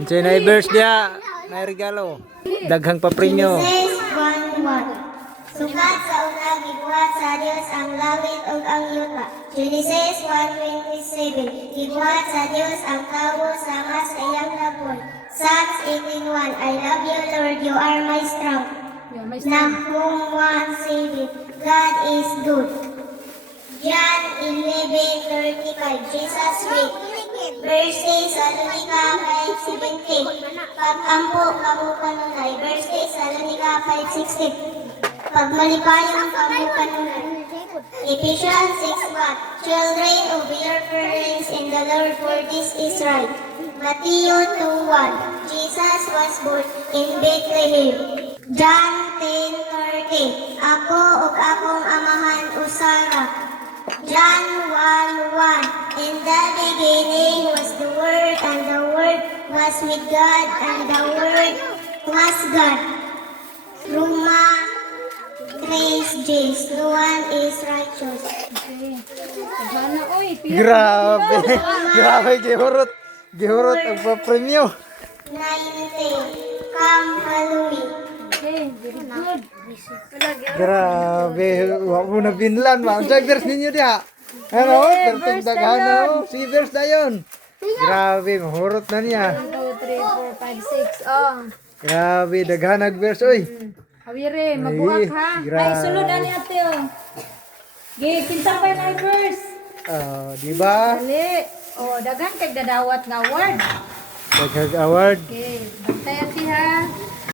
Sa neighbors dia, may regalo. Daghang papremyo. Genesis 1:1. Sukat sa una gibuhat sa Dios ang langit ug ang yuta. Genesis 1:27. Gibuhat sa Dios ang tawo sama sa iyang laboy. Psalms 18:1. I love you, Lord, you are my strength. Nahum 1:7. God is good. John 11:35. Jesus wept. Birthday Salonika 5:17. Pag-ampo kamo kanunay. Birthday Salonika 5:16. Pagmalipayong kamo kanunay. Ephesians 6:1. Children, obey your parents in the Lord, for this is right. Matthew 2:1. Jesus was born in Bethlehem. John 10:30. Ako ug akong amahan usara. John 1:1. In the beginning was the Word, and the Word was with God, and the Word was God. Roma 3:6. No one is righteous. Sana oy, Grabe. Grabe gihurot. Gihurot ang papremyo. 19. Come Halloween. Okay, very good. Grabe. Wa mo na binlan ba? Unsay verse ninyo diha? Ano? Perting daghan na. Si verse na yun. Grabe, mahurot na niya. 1, 2, 3, 4, 5, 6. Oh. Grabe, daghan nag-verse. Oy. Hawire, mabuhak ha. grabe. Ay, sulod ani ate oh. Gi, kinsa pa yung verse? Di ba? Dali. Oh, daghan kay dadawat nga award. Daghang award. Okay, bantay ate ha.